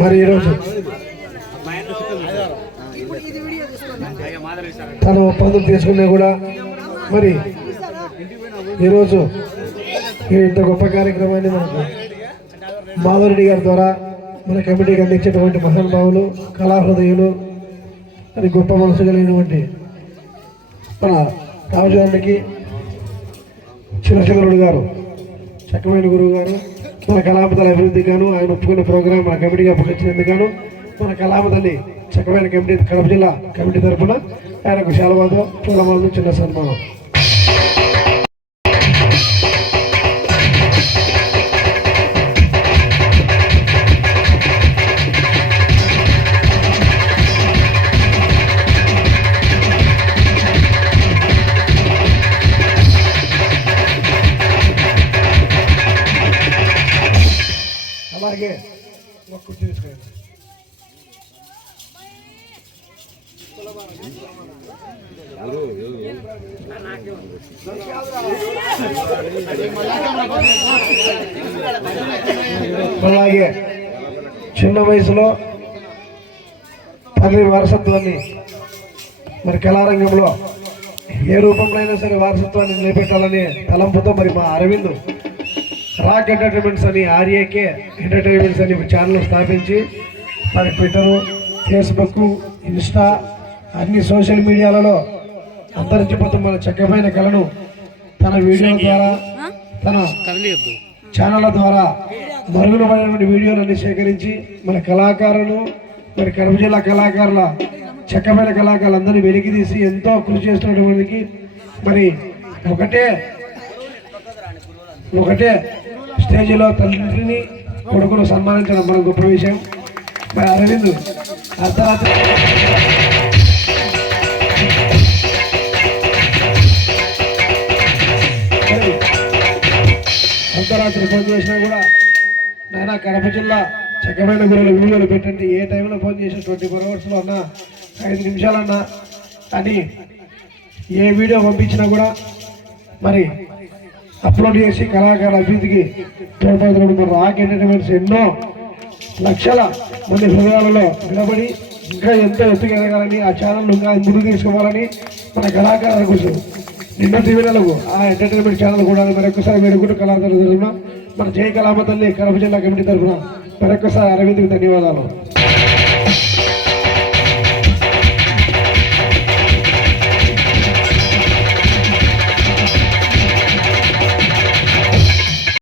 మరి ఈరోజు తన ఒప్పందం తీసుకున్నా కూడా మరి ఈరోజు ఈ ఇంత గొప్ప కార్యక్రమాన్ని మనకు మాధవరెడ్డి గారి ద్వారా మన కమిటీకి అందించినటువంటి మహానుభావులు కళాహృదయులు మరి గొప్ప మనసు కలిగినటువంటి మన రామచంద్రుడికి చిరచంద్రుడు గారు చక్కమైన గురువు గారు మన కళాపతల అభివృద్ధి గాను ఆయన ఒప్పుకున్న ప్రోగ్రాం మన కమిటీగా అప్పగించినందుకు గాను మన కళాపతల్లి చక్కమైన కమిటీ కడప జిల్లా కమిటీ తరఫున ఆయనకు శాలవాదం పూలమాలను చిన్న సన్మానం. అలాగే ఒక కుర్చీ అలాగే చిన్న వయసులో తల్లి వారసత్వాన్ని మరి కళారంగంలో ఏ రూపంలో అయినా సరే వారసత్వాన్ని నిలబెట్టాలనే తలంపుతో మరి మా అరవింద్ రాక్ ఎంటర్టైన్మెంట్స్ అని ఆర్ఏకే ఎంటర్టైన్మెంట్స్ అని ఛానల్ స్థాపించి మరి ట్విట్టరు ఫేస్బుక్ ఇన్స్టా అన్ని సోషల్ మీడియాలలో అంతరించిపోతున్న మన చక్కమైన కళను తన వీడియో ద్వారా తన ఛానళ్ళ ద్వారా మరుగున పడినటువంటి వీడియోలన్నీ సేకరించి మన కళాకారులు మరి కడప జిల్లా కళాకారుల చక్కమైన కళాకారులందరినీ వెలికి తీసి ఎంతో కృషి చేస్తున్నటువంటి మరి ఒకటే ఒకటే స్టేజ్లో తండ్రిని కొడుకును సన్మానించడం మన గొప్ప విషయం. మరి అరవింద్ అర్ధరాత్రి. అర్ధరాత్రి ఫోన్ చేసినా కూడా నాయన కడప జిల్లా చక్కమైన గురువులు వీడియోలు పెట్టండి. ఏ టైంలో ఫోన్ చేసిన ట్వంటీ ఫోర్ అవర్స్లో అన్నా ఐదు నిమిషాలన్నా అని ఏ వీడియో పంపించినా కూడా మరి అప్లోడ్ చేసి కళాకారుల అభివృద్ధికి తోడ్పడుతున్నాడు మన రాక్ ఎంటర్టైన్మెంట్స్ ఎన్నో లక్షల మంది హృదయాలలో నిలబడి ఇంకా ఎంతో ఎత్తుకు ఎదగాలని ఆ ఛానల్ ఇంకా ముందుకు తీసుకోవాలని మన కళాకారుల కోసం నిన్న టీవీలకు ఆ ఎంటర్టైన్మెంట్ ఛానల్ కూడా మరొకసారి వేడుకుంటూ కళాకారుల తరఫున. మన జయ కళామ తల్లి కడప జిల్లా కమిటీ తరఫున మరొకసారి అరవింద్కి ధన్యవాదాలు.